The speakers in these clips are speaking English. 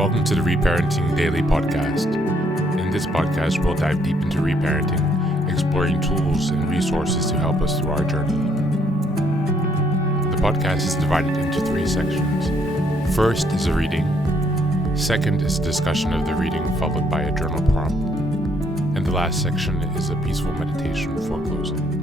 Welcome to the Reparenting Daily podcast. In this podcast, we'll dive deep into reparenting, exploring tools and resources to help us through our journey. The podcast is divided into 3 sections. First is a reading. Second is a discussion of the reading, followed by a journal prompt. And the last section is a peaceful meditation for closing.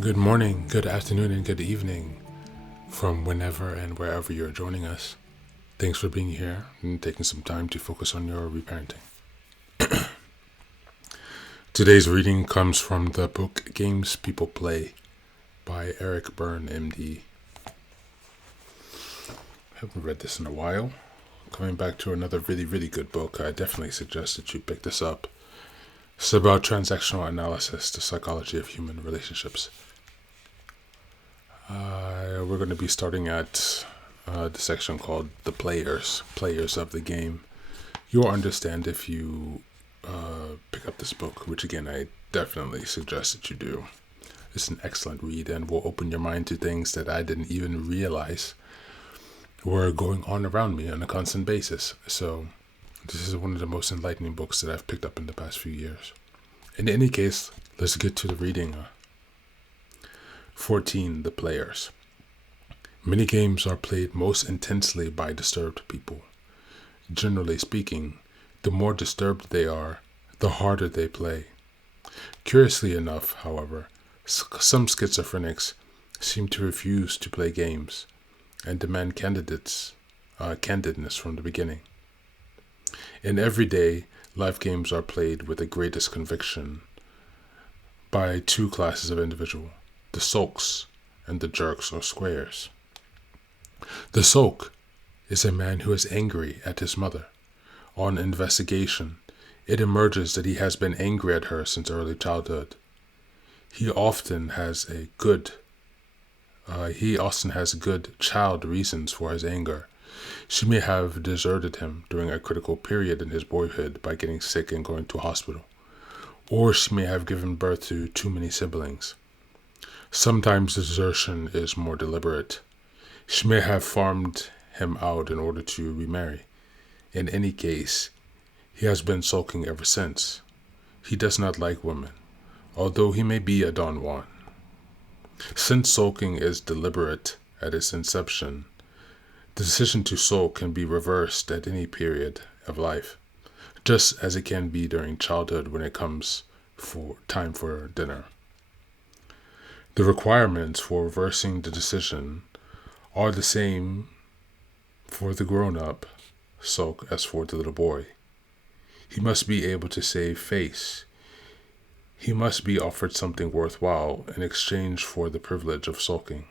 Good morning, good afternoon, and good evening from whenever and wherever you're joining us. Thanks for being here and taking some time to focus on your reparenting. Today's reading comes from the book Games People Play by Eric Byrne, MD. I haven't read this in a while. Coming back to another really good book. I definitely suggest that you pick this up. It's about transactional analysis, the psychology of human relationships. We're going to be starting at the section called the players of the game. You'll understand if you pick up this book, which again, I definitely suggest that you do. It's an excellent read and will open your mind to things that I didn't even realize were going on around me on a constant basis. So this is one of the most enlightening books that I've picked up in the past few years. In any case, let's get to the reading. 14. The players. Many games are played most intensely by disturbed people. Generally speaking, the more disturbed they are, the harder they play. Curiously enough, however, some schizophrenics seem to refuse to play games and demand candidness from the beginning. In everyday life, games are played with the greatest conviction by 2 classes of individual, the sulks and the jerks or squares. The sulk is a man who is angry at his mother. On investigation, it emerges that he has been angry at her since early childhood. He often has good child reasons for his anger. She may have deserted him during a critical period in his boyhood by getting sick and going to a hospital. Or she may have given birth to too many siblings. Sometimes desertion is more deliberate. She may have farmed him out in order to remarry. In any case, he has been sulking ever since. He does not like women, although he may be a Don Juan. Since sulking is deliberate at its inception, the decision to sulk can be reversed at any period of life, just as it can be during childhood when it comes for time for dinner. The requirements for reversing the decision are the same for the grown-up sulk as for the little boy. He must be able to save face. He must be offered something worthwhile in exchange for the privilege of sulking.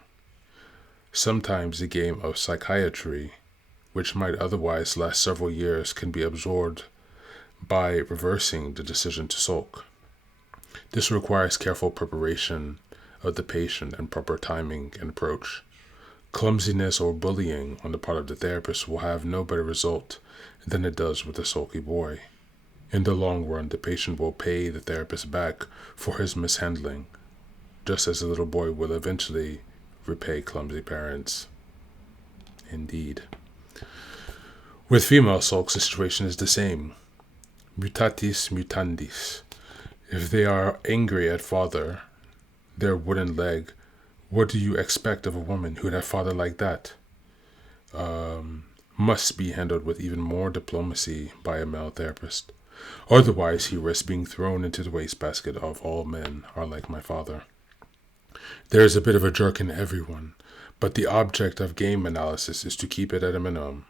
Sometimes the game of psychiatry, which might otherwise last several years, can be absorbed by reversing the decision to sulk. This requires careful preparation of the patient and proper timing and approach. Clumsiness or bullying on the part of the therapist will have no better result than it does with a sulky boy. In the long run, the patient will pay the therapist back for his mishandling, just as the little boy will eventually repay clumsy parents. Indeed. With female sulks, the situation is the same. Mutatis mutandis. If they are angry at father, their wooden leg, what do you expect of a woman who had a father like that? Must be handled with even more diplomacy by a male therapist. Otherwise, he risks being thrown into the wastebasket of all men are like my father. There is a bit of a jerk in everyone, but the object of game analysis is to keep it at a minimum.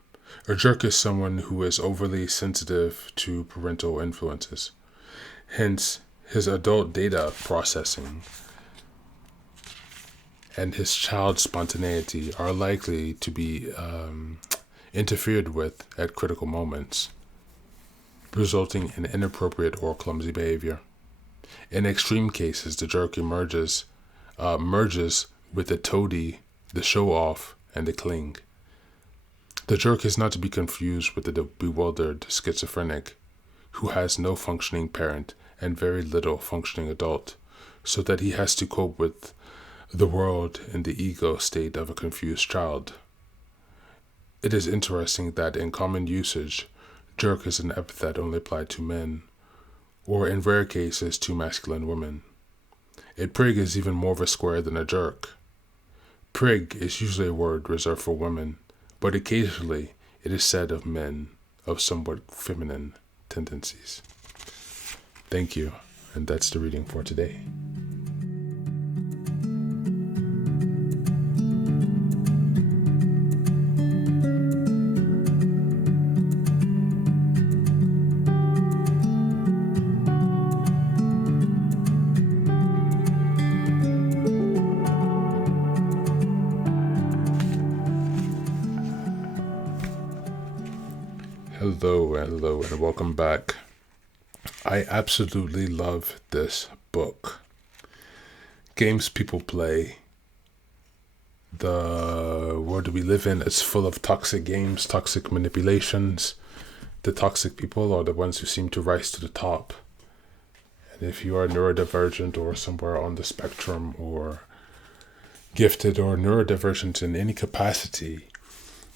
A jerk is someone who is overly sensitive to parental influences. Hence, his adult data processing and his child's spontaneity are likely to be interfered with at critical moments, resulting in inappropriate or clumsy behavior. In extreme cases, the jerk merges with the toady, the show-off, and the cling. The jerk is not to be confused with the bewildered schizophrenic who has no functioning parent and very little functioning adult, so that he has to cope with the world in the ego state of a confused child. It is interesting that in common usage, jerk is an epithet only applied to men, or in rare cases to masculine women. A prig is even more of a square than a jerk. Prig is usually a word reserved for women, but occasionally it is said of men of somewhat feminine tendencies. Thank you, and that's the reading for today. Hello, and welcome back. I absolutely love this book. Games people play. The world we live in is full of toxic games, toxic manipulations. The toxic people are the ones who seem to rise to the top. And if you are neurodivergent or somewhere on the spectrum, or gifted or neurodivergent in any capacity,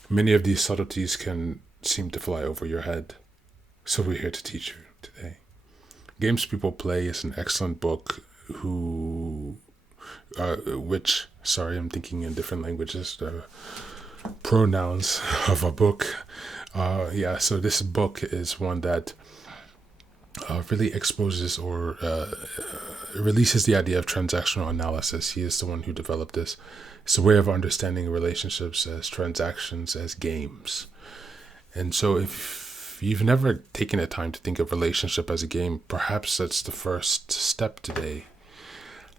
many of these subtleties can seem to fly over your head. So we're here to teach you today. Games People Play is an excellent book I'm thinking in different languages, the pronouns of a book. So this book is one that really exposes or releases the idea of transactional analysis. He is the one who developed this. It's a way of understanding relationships as transactions, as games. And so if you've never taken the time to think of relationship as a game, perhaps that's the first step today.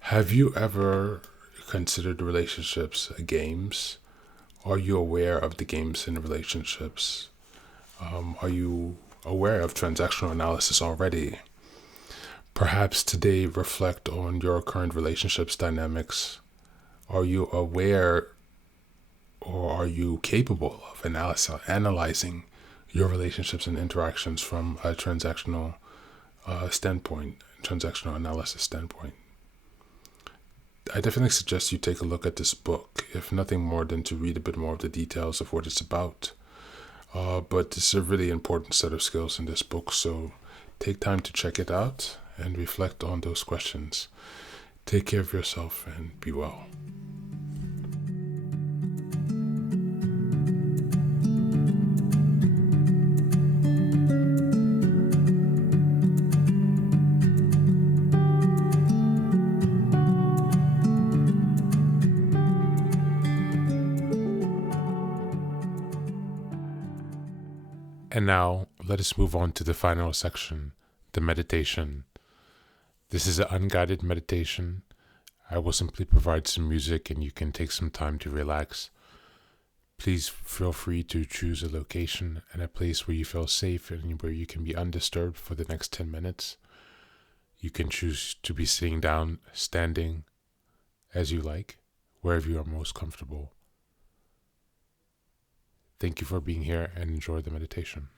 Have you ever considered relationships games? Are you aware of the games in relationships? Are you aware of transactional analysis already? Perhaps today reflect on your current relationships dynamics. Are you aware, or are you capable of analyzing your relationships and interactions from a transactional transactional analysis standpoint? I definitely suggest you take a look at this book, if nothing more than to read a bit more of the details of what it's about. But it's a really important set of skills in this book, so take time to check it out and reflect on those questions. Take care of yourself and be well. And now, let us move on to the final section, the meditation. This is an unguided meditation. I will simply provide some music and you can take some time to relax. Please feel free to choose a location and a place where you feel safe and where you can be undisturbed for the next 10 minutes. You can choose to be sitting down, standing, as you like, wherever you are most comfortable. Thank you for being here and enjoy the meditation.